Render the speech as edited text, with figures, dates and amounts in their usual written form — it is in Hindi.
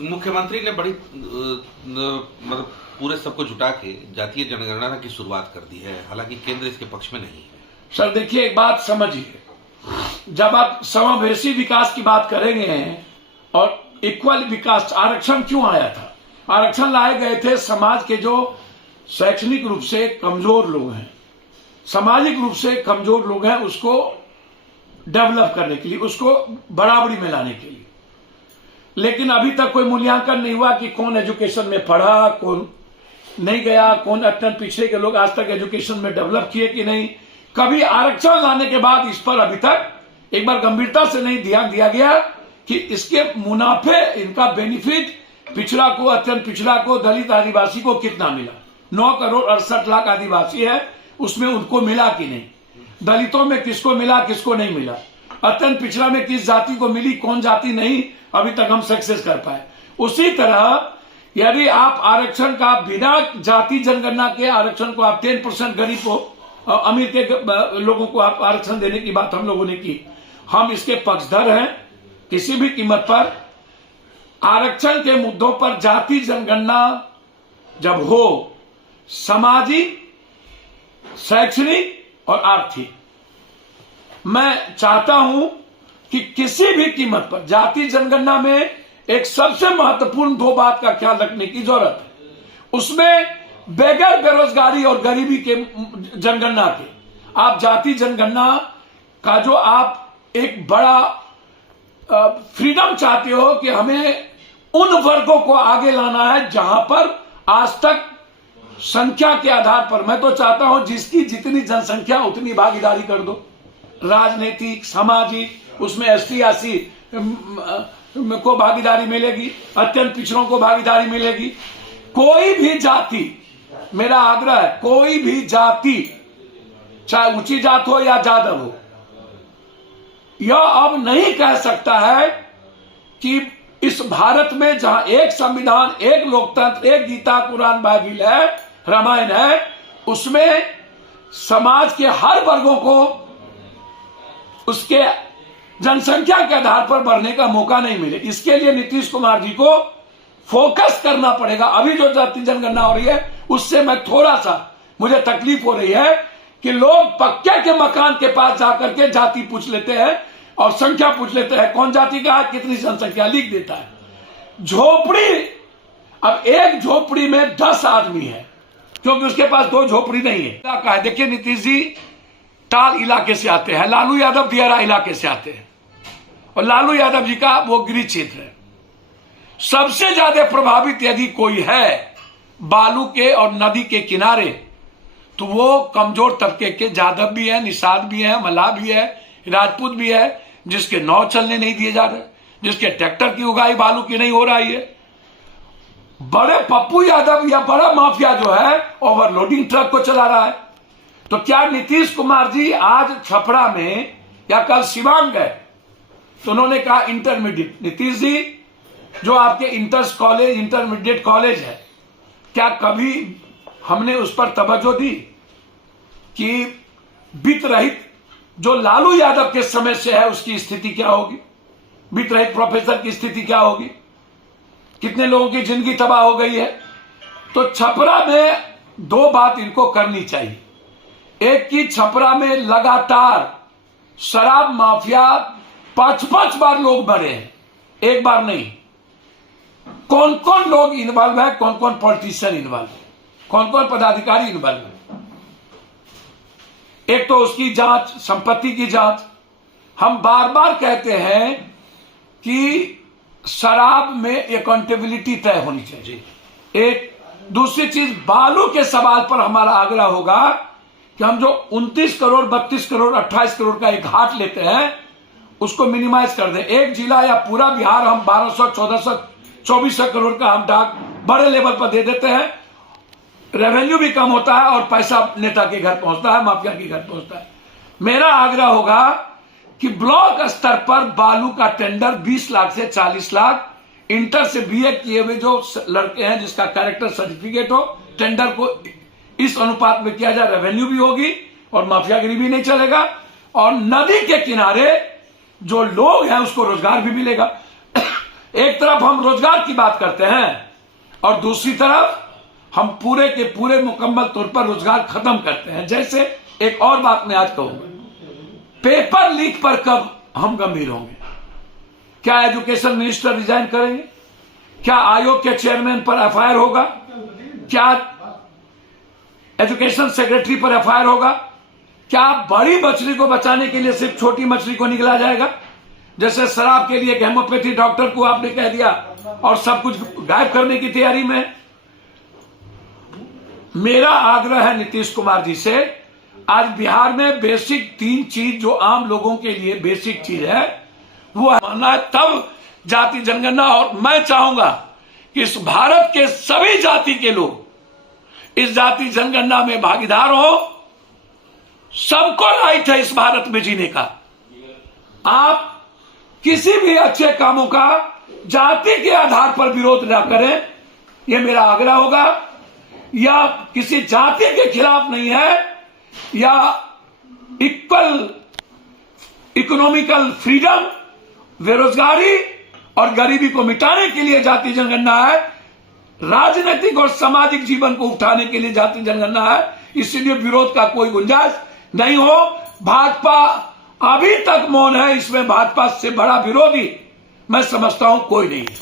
मुख्यमंत्री ने बड़ी मतलब पूरे सबको जुटा के जातीय जनगणना की शुरुआत कर दी है, हालांकि केंद्र इसके पक्ष में नहीं है। सर देखिए, एक बात समझिए, जब आप समावेशी विकास की बात करेंगे और इक्वल विकास, आरक्षण क्यों आया था? आरक्षण लाए गए थे समाज के जो शैक्षणिक रूप से कमजोर लोग हैं, सामाजिक रूप से कमजोर लोग हैं, उसको डेवलप करने के लिए, उसको बराबरी में लाने के लिए। लेकिन अभी तक कोई मूल्यांकन नहीं हुआ कि कौन एजुकेशन में पढ़ा, कौन नहीं गया, कौन अत्यंत पिछड़े के लोग आज तक एजुकेशन में डेवलप किए कि नहीं। कभी आरक्षण लाने के बाद इस पर अभी तक एक बार गंभीरता से नहीं ध्यान दिया गया कि इसके मुनाफे, इनका बेनिफिट पिछड़ा को, अत्यंत पिछड़ा को, दलित आदिवासी को कितना मिला। 9 करोड़ 68 लाख आदिवासी है, उसमें उनको मिला कि नहीं, दलितों में किसको मिला, किसको नहीं मिला, अत्यंत पिछड़ा में किस जाति को मिली, कौन जाति नहीं, अभी तक हम सक्सेस कर पाए। उसी तरह यदि आप आरक्षण का बिना जाति जनगणना के आरक्षण को आप 10% गरीब को, अमीर के लोगों को आप आरक्षण देने की बात हम लोगों ने की, हम इसके पक्षधर हैं। किसी भी कीमत पर आरक्षण के मुद्दों पर जाति जनगणना जब हो, सामाजिक, शैक्षणिक और आर्थिक, मैं चाहता हूं कि किसी भी कीमत पर जाति जनगणना में एक सबसे महत्वपूर्ण 2 बात का ख्याल रखने की जरूरत है। उसमें बगैर बेरोजगारी और गरीबी के जनगणना के आप जाति जनगणना का जो आप एक बड़ा फ्रीडम चाहते हो कि हमें उन वर्गों को आगे लाना है जहां पर आज तक संख्या के आधार पर, मैं तो चाहता हूं जिसकी जितनी जनसंख्या उतनी भागीदारी कर दो, राजनीतिक, सामाजिक, उसमें एसटी एससी को भागीदारी मिलेगी, अत्यंत पिछड़ों को भागीदारी मिलेगी। कोई भी जाति, मेरा आग्रह है, कोई भी जाति, चाहे ऊंची जात हो या जादव हो, यह अब नहीं कह सकता है कि इस भारत में जहां एक संविधान, एक लोकतंत्र, एक गीता, कुरान, बाइबिल है, रामायण है, उसमें समाज के हर वर्गों को उसके जनसंख्या के आधार पर बढ़ने का मौका नहीं मिले। इसके लिए नीतीश कुमार जी को फोकस करना पड़ेगा। अभी जो जाति जनगणना हो रही है उससे मैं थोड़ा सा, मुझे तकलीफ हो रही है कि लोग पक्के के मकान के पास जाकर के जाति पूछ लेते हैं और संख्या पूछ लेते हैं, कौन जाति का है, कितनी जनसंख्या, लिख देता है। झोपड़ी, अब एक झोपड़ी में 10 आदमी है क्योंकि उसके पास 2 झोपड़ी नहीं है। देखिए नीतीश जी टाल इलाके से आते हैं, लालू यादव दियारा इलाके से आते हैं और लालू यादव जी का वो गृह क्षेत्र है। सबसे ज्यादा प्रभावित यदि कोई है बालू के और नदी के किनारे, तो वो कमजोर तबके के जादव भी है, निषाद भी है, मल्लाह भी है, राजपूत भी है, जिसके नाव चलने नहीं दिए जा रहे, जिसके ट्रैक्टर की उगाई बालू की नहीं हो रही है। बड़े पप्पू यादव या बड़ा माफिया जो है ओवरलोडिंग ट्रक को चला रहा है। तो क्या नीतीश कुमार जी आज छपरा में या कल सिवान गए तो उन्होंने कहा इंटरमीडिएट, नीतीश जी जो आपके इंटर्स कॉलेज, इंटरमीडिएट कॉलेज है, क्या कभी हमने उस पर तवज्जो दी कि वित्त रहित जो लालू यादव के समय से है उसकी स्थिति क्या होगी, वित्त रहित प्रोफेसर की स्थिति क्या होगी, कितने लोगों की जिंदगी तबाह हो गई है। तो छपरा में 2 बात इनको करनी चाहिए। एक की छपरा में लगातार शराब माफिया 5-5 बार लोग मरे हैं, एक बार नहीं। कौन कौन लोग इन्वॉल्व है, कौन कौन पॉलिटिशियन इन्वॉल्व है, कौन कौन पदाधिकारी इन्वॉल्व है। एक तो उसकी जांच, संपत्ति की जांच। हम बार बार कहते हैं कि शराब में अकाउंटेबिलिटी तय होनी चाहिए। एक दूसरी चीज, बालू के सवाल पर हमारा आग्रह होगा कि हम जो 29 करोड़, 32 करोड़, 28 करोड़ का एक घाट लेते हैं उसको मिनिमाइज कर दें। एक जिला या पूरा बिहार हम 1200, 1400, 2400 करोड़ का हम डाक बड़े लेवल पर दे देते हैं, रेवेन्यू भी कम होता है और पैसा नेता के घर पहुंचता है, माफिया के घर पहुंचता है। मेरा आग्रह होगा कि ब्लॉक स्तर पर बालू का टेंडर 20 लाख से 40 लाख, इंटर से बीए किए हुए जो लड़के हैं जिसका कैरेक्टर सर्टिफिकेट हो, टेंडर को इस अनुपात में किया जाए, रेवेन्यू भी होगी और माफियागिरी भी नहीं चलेगा, और नदी के किनारे जो लोग हैं उसको रोजगार भी मिलेगा। एक तरफ हम रोजगार की बात करते हैं और दूसरी तरफ हम पूरे के पूरे मुकम्मल तौर पर रोजगार खत्म करते हैं। जैसे एक और बात मैं आज कहूंगा, पेपर लीक पर कब हम गंभीर होंगे? क्या एजुकेशन मिनिस्टर रिजाइन करेंगे? क्या आयोग के चेयरमैन पर एफआईआर होगा? क्या एजुकेशन सेक्रेटरी पर एफआईआर होगा? क्या बड़ी मछली को बचाने के लिए सिर्फ छोटी मछली को निकला जाएगा? जैसे शराब के लिए हेमोपैथी डॉक्टर को आपने कह दिया और सब कुछ गायब करने की तैयारी में। मेरा आग्रह है नीतीश कुमार जी से, आज बिहार में बेसिक 3 चीज जो आम लोगों के लिए बेसिक चीज है वो मानना है, तब जाति जनगणना। और मैं चाहूंगा कि इस भारत के सभी जाति के लोग इस जाति जनगणना में भागीदार हो। सबको राइट है इस भारत में जीने का। आप किसी भी अच्छे कामों का जाति के आधार पर विरोध न करें, यह मेरा आग्रह होगा। या किसी जाति के खिलाफ नहीं है, या इक्वल इकोनॉमिकल फ्रीडम, बेरोजगारी और गरीबी को मिटाने के लिए जाति जनगणना है। राजनीतिक और सामाजिक जीवन को उठाने के लिए जाति जनगणना है। इसलिए विरोध का कोई गुंजाइश नहीं हो। भाजपा अभी तक मौन है, इसमें भाजपा से बड़ा विरोधी मैं समझता हूं कोई नहीं है।